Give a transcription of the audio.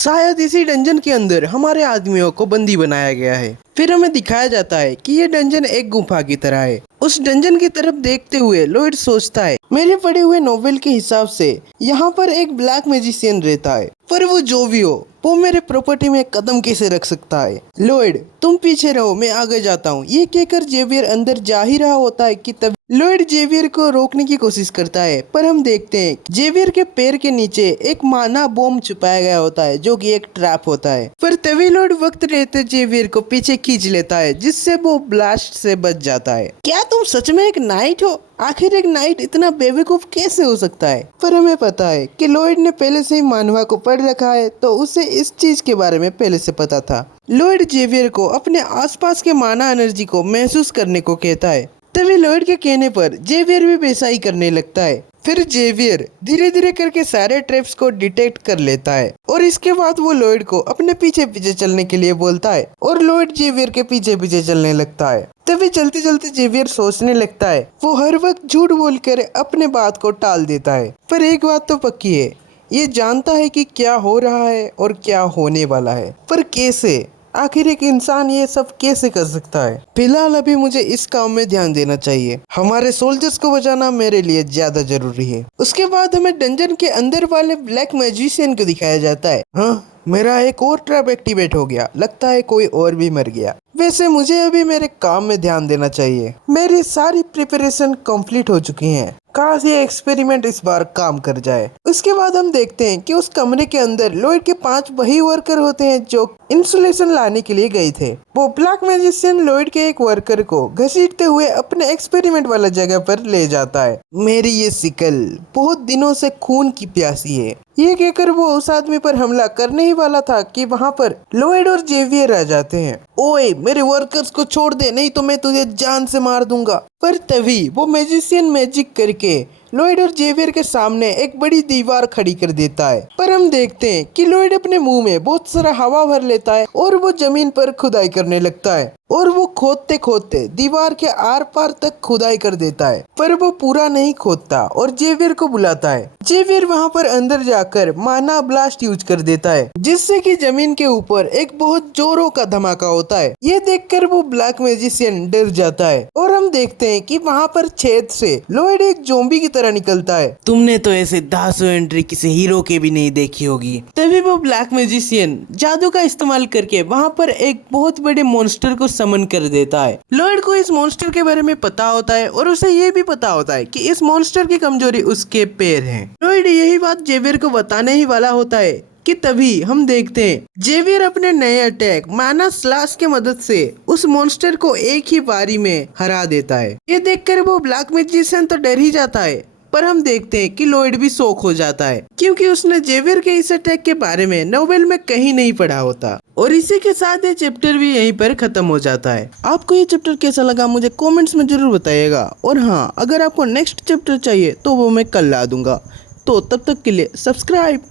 शायद इसी डंजन के अंदर हमारे आदमियों को बंदी बनाया गया है। फिर हमें दिखाया जाता है कि ये डंजन एक गुफा की तरह है। उस डंजन की तरफ देखते हुए लॉयड सोचता है, मेरे पढ़े हुए नोवेल के हिसाब से यहाँ पर एक ब्लैक मैजिशियन रहता है, पर वो जो भी हो वो मेरे प्रॉपर्टी में कदम कैसे रख सकता है। लॉयड तुम पीछे रहो, मैं आगे जाता हूँ। ये कहकर जेवियर अंदर जा ही रहा होता है कि तब लॉयड जेवियर को रोकने की कोशिश करता है, पर हम देखते हैं जेवियर के पैर के नीचे एक माना बॉम्ब छुपाया गया होता है जो कि एक ट्रैप होता है। पर तभी लॉयड वक्त रहते जेवियर को पीछे खींच लेता है, जिससे वो ब्लास्ट से बच जाता है। क्या तुम सच में एक नाइट हो? आखिर एक नाइट इतना बेवकूफ कैसे हो सकता है? पर हमें पता है कि लॉयड ने पहले से ही मानवा को पढ़ रखा है, तो उसे इस चीज के बारे में पहले से पता था। लॉयड जेवियर को अपने आसपास के माना एनर्जी को महसूस करने को कहता है। तभी लॉयड के कहने पर जेवियर भी वैसा ही करने लगता है। फिर जेवियर धीरे धीरे करके सारे ट्रैप्स को डिटेक्ट कर लेता है और इसके बाद वो लॉयड को अपने पीछे पीछे चलने के लिए बोलता है और लॉयड जेवियर के पीछे पीछे चलने लगता है। तभी चलते चलते जेवियर सोचने लगता है, वो हर वक्त झूठ बोलकर अपने बात को टाल देता है, पर एक बात तो पक्की है, ये जानता है कि क्या हो रहा है और क्या होने वाला है, पर कैसे? आखिर एक इंसान ये सब कैसे कर सकता है? फिलहाल अभी मुझे इस काम में ध्यान देना चाहिए। हमारे सोल्जर्स को बचाना मेरे लिए ज्यादा जरूरी है। उसके बाद हमें डंजन के अंदर वाले ब्लैक मैजिशियन को दिखाया जाता है। हाँ, मेरा एक और ट्रैप एक्टिवेट हो गया। लगता है कोई और भी मर गया। वैसे मुझे अभी मेरे काम में ध्यान देना चाहिए। मेरी सारी प्रिपरेशन कंप्लीट हो चुकी हैं। काश ये एक्सपेरिमेंट इस बार काम कर जाए। उसके बाद हम देखते हैं कि उस कमरे के अंदर लॉयड के 5 वही वर्कर होते हैं जो इंसुलेशन लाने के लिए गए थे। वो ब्लैक मैजिशियन लॉयड के एक वर्कर को घसीटते हुए अपने एक्सपेरिमेंट वाला जगह पर ले जाता है। मेरी ये सिकल बहुत दिनों से खून की प्यासी है, ये कहकर वो उस आदमी पर हमला करने ही वाला था कि वहाँ पर लॉयड और जेवियर आ जाते हैं। ओए, मेरे वर्कर्स को छोड़ दे, नहीं तो मैं तुझे जान से मार दूंगा। पर तभी वो मैजिशियन मैजिक करके लॉयड और जेवियर के सामने एक बड़ी दीवार खड़ी कर देता है। पर हम देखते हैं कि लॉयड अपने मुंह में बहुत सारा हवा भर लेता है और वो जमीन पर खुदाई करने लगता है और वो खोदते खोदते दीवार के आर पार तक खुदाई कर देता है, पर वो पूरा नहीं खोदता और जेवियर को बुलाता है। जेवियर वहाँ पर अंदर जाकर माना ब्लास्ट यूज कर देता है, जिससे कि जमीन के ऊपर एक बहुत जोरों का धमाका होता है। ये देखकर वो ब्लैक मैजिशियन डर जाता है और हम देखते हैं कि वहाँ पर छेद से लॉयड एक ज़ॉम्बी की तरह निकलता है। तुमने तो ऐसे 10 एंट्री किसी हीरो के भी नहीं देखी होगी। तभी वो ब्लैक मैजिशियन जादू का इस्तेमाल करके वहाँ पर एक बहुत बड़े मॉन्स्टर को समन कर देता है। लॉयड को इस मॉन्स्टर के बारे में पता होता है और उसे ये भी पता होता है कि इस मॉन्स्टर की कमजोरी उसके पैर हैं। लॉयड यही बात जेवियर को बताने ही वाला होता है कि तभी हम देखते हैं जेवियर अपने नए अटैक माना स्लैश के मदद से उस मॉन्स्टर को एक ही बारी में हरा देता है। ये देखकर वो ब्लैक मैजिशियन तो डर ही जाता है, पर हम देखते हैं कि लॉयड भी शॉक हो जाता है क्योंकि उसने जेवियर के इस अटैक के बारे में नोवेल में कहीं नहीं पढ़ा होता। और इसी के साथ ये चैप्टर भी यहीं पर खत्म हो जाता है। आपको ये चैप्टर कैसा लगा मुझे कमेंट्स में जरूर बताइएगा। और हाँ, अगर आपको नेक्स्ट चैप्टर चाहिए तो वो मैं कल ला दूंगा। तो तब तक के लिए सब्सक्राइब।